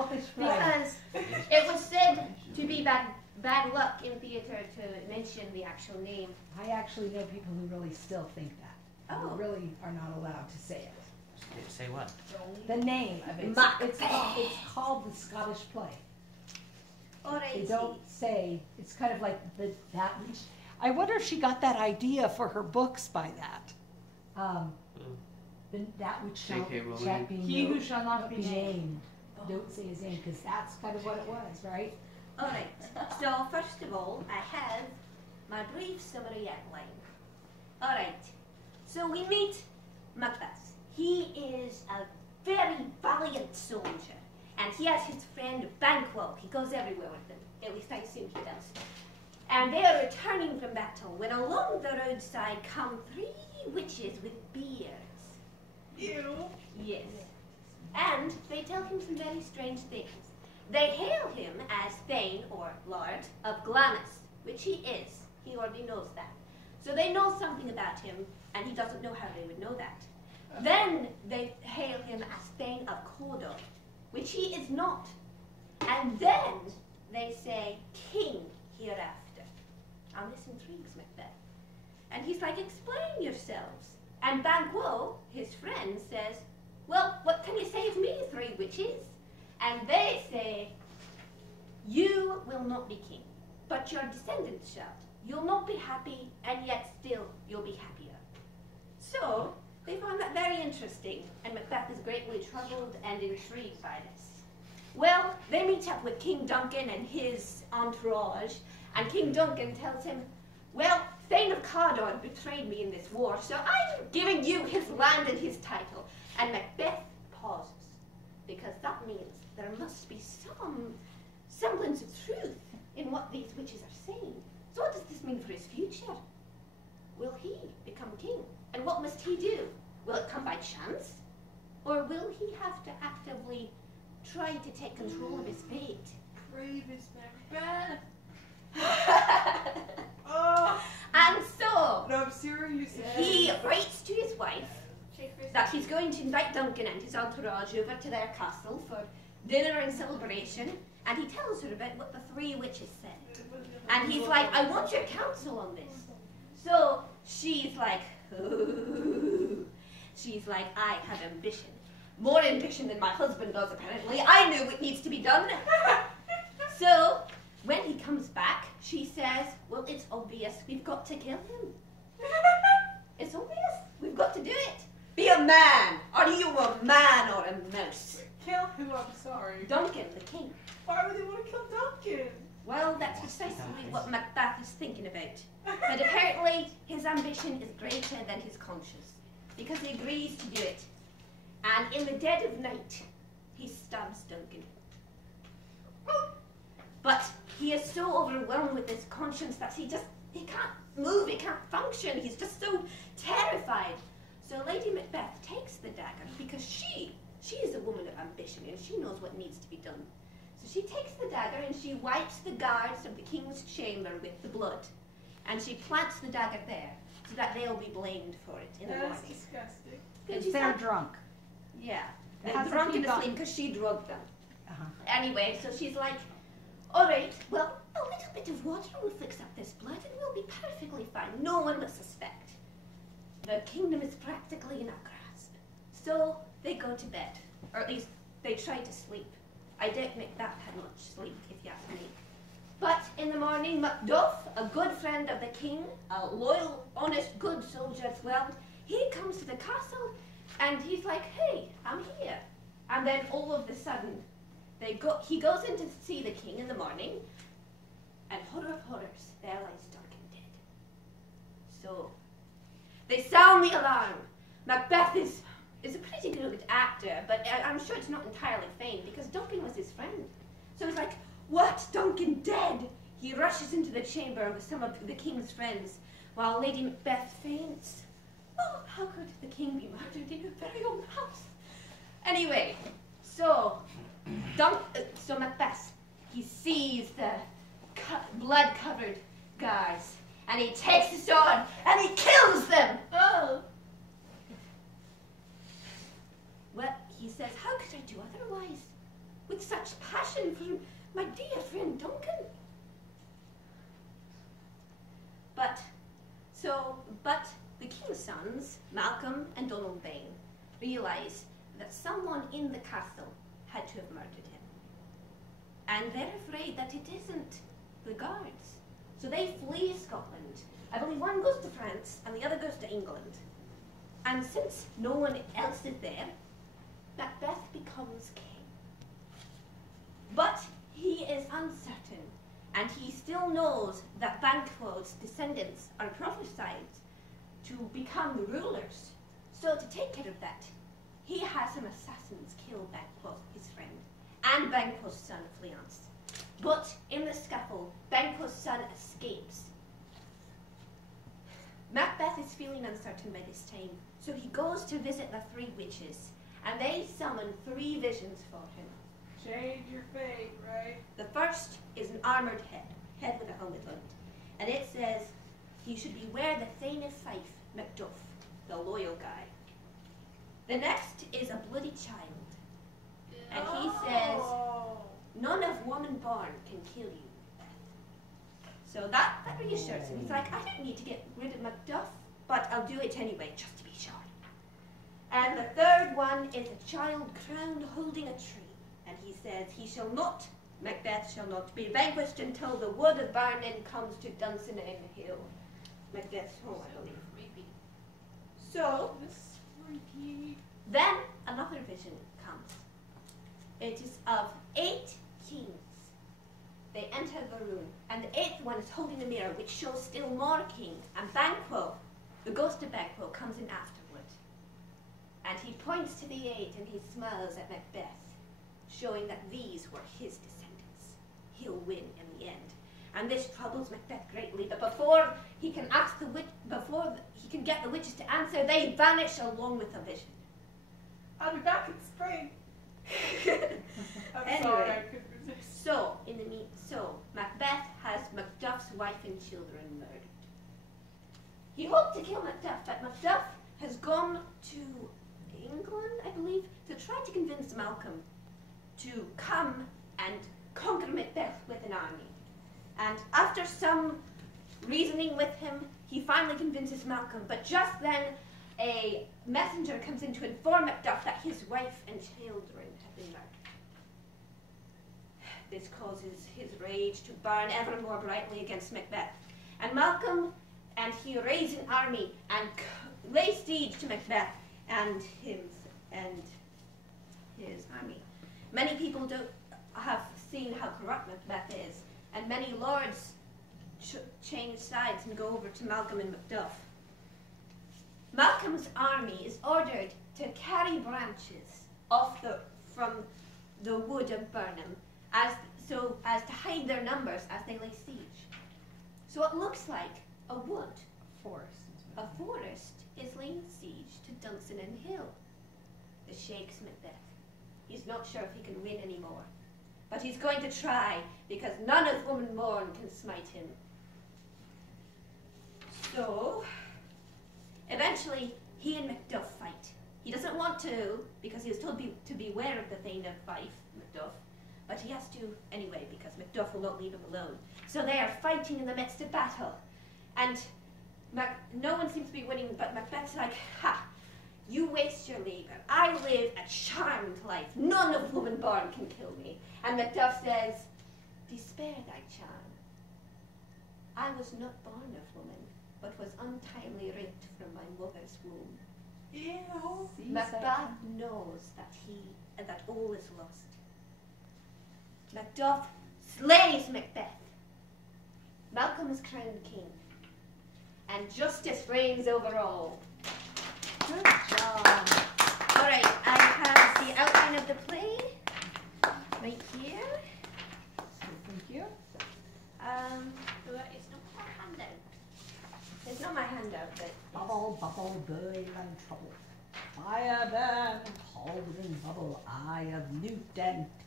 Scottish play. Because it was said to be bad luck in theatre to mention the actual name. I actually know people who really still think that. Oh. Who really are not allowed to say it. Say what? The name of it. Macbeth. It's called the Scottish play. Alright. They don't say, it's kind of like that which, I wonder if she got that idea for her books by that. That which shall be He who shall not be named. Don't say his name, because that's kind of what it was, right? Alright, so first of all, I have my brief summary outline. Alright, so we meet Macbeth. He is a very valiant soldier, and he has his friend Banquo. He goes everywhere with them, at least I assume he does. And they are returning from battle when along the roadside come 3 witches with beards. Ew. Yes. And they tell him some very strange things. They hail him as Thane, or Lord, of Glamis, which he is. He already knows that. So they know something about him, and he doesn't know how they would know that. Then they hail him as Thane of Cawdor, which he is not. And then they say, King hereafter. And this intrigues Macbeth. And he's like, explain yourselves. And Banquo, his friend, says, well, what can you say of me, 3 witches? And they say, you will not be king, but your descendants shall. You'll not be happy, and yet still you'll be happier. So they found that very interesting, and Macbeth is greatly troubled and intrigued by this. Well, they meet up with King Duncan and his entourage, and King Duncan tells him, well, Thane of Cawdor betrayed me in this war, so I'm giving you his land and his title. And Macbeth pauses, because that means there must be some semblance of truth in what these witches are saying. So what does this mean for his future? Will he become king? And what must he do? Will it come by chance? Or will he have to actively try to take control of his fate? Brave is Macbeth. And so, No, I'm serious. he writes to his wife that he's going to invite Duncan and his entourage over to their castle for dinner and celebration, and he tells her about what the 3 witches said. And he's like, I want your counsel on this. So she's like, ooh. She's like, I have ambition. More ambition than my husband does, apparently. I know what needs to be done. So when he comes back, she says, well, it's obvious. We've got to kill him. It's obvious. We've got to do it. Be a man. Are you a man or a mouse? Kill who? I'm sorry. Duncan, the king. Why would they want to kill Duncan? Well, that's precisely what Macbeth is thinking about. But apparently, his ambition is greater than his conscience, because he agrees to do it. And in the dead of night, he stabs Duncan. But he is so overwhelmed with his conscience that he can't move, he can't function. He's just so terrified. So Lady Macbeth takes the dagger, because she is a woman of ambition, and she knows what needs to be done. So she takes the dagger and she wipes the guards of the king's chamber with the blood. And she plants the dagger there, so that they'll be blamed for it in the morning. That's disgusting. If they're drunk. Yeah. It They're hasn't drunk and been asleep because she drugged them. Uh-huh. Anyway, so she's like, all right, well, a little bit of water will fix up this blood and we'll be perfectly fine. No one will suspect. The kingdom is practically in our grasp. So they go to bed, or at least they try to sleep. I doubt Macbeth had much sleep, if you ask me. But in the morning, Macduff, a good friend of the king, a loyal, honest, good soldier as well, he comes to the castle and he's like, hey, I'm here. And then all of a sudden, he goes in to see the king in the morning, and horror of horrors, there lies Duncan dead. So they sound the alarm. Macbeth is a pretty good actor, but I'm sure it's not entirely feigned, because Duncan was his friend. So he's like, what? Duncan dead? He rushes into the chamber with some of the king's friends, while Lady Macbeth faints. Oh, how could the king be murdered in her very own house? Anyway, so Macbeth, he sees the blood-covered guards, and he takes the sword, and he kills them! Oh! Well, he says, how could I do otherwise? with such passion for my dear friend Duncan. But the king's sons, Malcolm and Donald Bain, realize that someone in the castle had to have murdered him. And they're afraid that it isn't the guards. So they flee Scotland. I believe one goes to France and the other goes to England. And since no one else is there, Macbeth becomes king. But he is uncertain, and he still knows that Banquo's descendants are prophesied to become the rulers. So to take care of that, he has some assassins kill Banquo, his friend, and Banquo's son, Fleance. But in the scuffle, Banquo's son escapes. Macbeth is feeling uncertain by this time, so he goes to visit the three witches, and they summon 3 visions for him. Change your fate, right? The first is an armoured head with a helmet on it, and it says he should beware the Thane of Fife, Macduff, the loyal guy. The next is a bloody child, and he says, none of woman born can kill you, Macbeth. So that reassures him. He's like, I don't need to get rid of Macduff, but I'll do it anyway, just to be sure. And the third one is a child crowned holding a tree. And he says, Macbeth shall not be vanquished until the wood of Barnin comes to Dunsinane Hill. Macbeth's home, I believe. So, then another vision comes. It is of 8 kings. They enter the room, and the 8th one is holding a mirror, which shows still more kings. And Banquo, the ghost of Banquo, comes in afterward. And he points to the 8 and he smiles at Macbeth, showing that these were his descendants. He'll win in the end. And this troubles Macbeth greatly, but before he can ask he can get the witches to answer, they vanish along with the vision. I'll be back in spring. I'm Anyway, sorry, I couldn't resist. So Macbeth has Macduff's wife and children murdered. He hoped to kill Macduff, but Macduff has gone to England, I believe, to try to convince Malcolm to come and conquer Macbeth with an army. And after some reasoning with him, he finally convinces Malcolm, but just then a messenger comes in to inform Macduff that his wife and children have been murdered. This causes his rage to burn ever more brightly against Macbeth. And Malcolm and he raise an army and lay siege to Macbeth and his army. Many people have seen how corrupt Macbeth is, and many lords change sides and go over to Malcolm and Macduff. Malcolm's army is ordered to carry branches from the wood of Burnham as to hide their numbers as they lay siege. So it looks like a forest is laying siege to Dunsinane Hill. This shakes Macbeth. He's not sure if he can win anymore, but he's going to try, because none of woman born can smite him. So, eventually, he and Macduff fight. He doesn't want to, because he was told to beware of the Thane of Fife, Macduff, but he has to anyway, because Macduff will not leave him alone. So they are fighting in the midst of battle, and no one seems to be winning, but Macbeth's like, ha! You waste your labor. I live a charmed life. None of woman born can kill me. And Macduff says, despair thy charm. I was not born of woman, but was untimely ripped from my mother's womb. Ew. Macbeth knows that all is lost. Macduff slays Macbeth. Malcolm is crowned king, and justice reigns over all. Good job. All right, I have the outline of the play right here. Thank you. It's not my handout. It's not my handout, but Bubble, bubble, boil and trouble. Fire burn, cauldron bubble, eye of newt and toad.